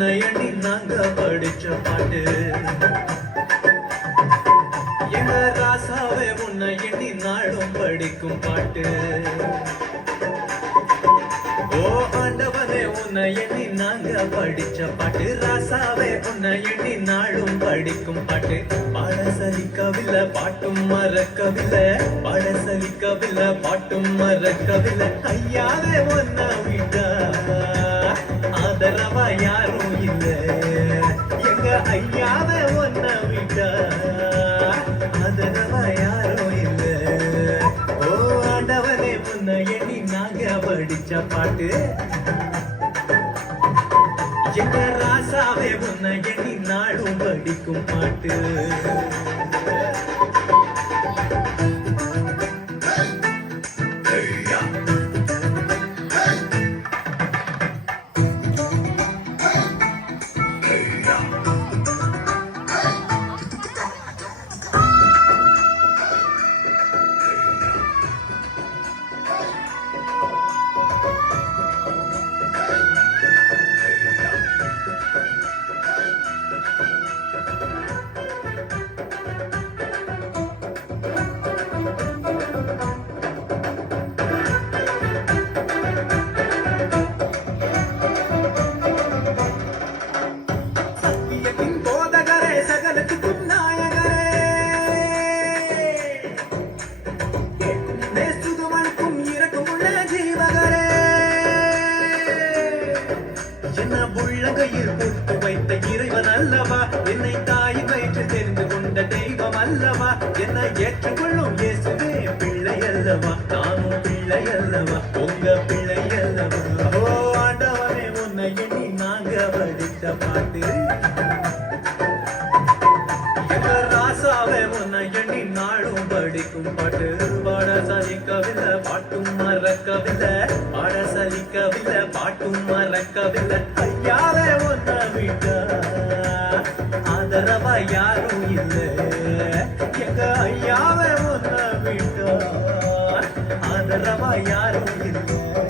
உன்னை எண்ணி நாங்க படிச்ச பாட்டு எங்க ராசாவே உன்னை எண்ணி நாளும் படிக்கும் பாட்டு ஓ ஆண்டவனே உன்னை எண்ணி நாங்க படிச்ச பாட்டு ராசாவே உன்னை எண்ணி நாளும் படிக்கும் பாட்டு பாட சலிக்கவில்லை பாட்டும் மறக்கவில்லை பாட சலிக்கவில்லை பாட்டும் மறக்கவில்லை ஐயாவே ஒன்ன விட்டா ஆதரவா யாரும் இல்லை எங்க ஐயாவே ஒன்ன விட்டா ஆதரவா யாரும் இல்லை ஓ ஆண்டவனே உன்னை எண்ணி நாங்க படிச்ச பாட்டு எங்க ராசாவே உன்னை எண்ணி நாளும் படிக்கும் பாட்டு உள்ளங்கையில் போட்டு வைத்த இறைவன் அல்லவா என்னை தாய் வயிற்று தெரிந்து கொண்ட தெய்வம் அல்லவா என்னை ஏற்றுக்கொள்ளும் இயேசுவே பிள்ளை அல்லவா நானும் பிள்ளை அல்லவா உங்க பிள்ளை அல்லவா ஓ ஆண்டவனே உன்னை எண்ணி நாங்க படித்த பாட்டு எங்க ராசாவே உன்னை எண்ணி நாளும் படிக்கும் பாட்டு பாட சலிக்கவில்லை பாட்டும் மறக்கவில்லை பாட சலிக்கவில்லை பாட்டும் மறக்கவில்லை ஐயாவே ஒன்ன விட்டா ஆதரவா யாரும் இல்லை எங்க ஐயாவே ஒன்ன விட்டா ஆதரவா யாரும் இல்லை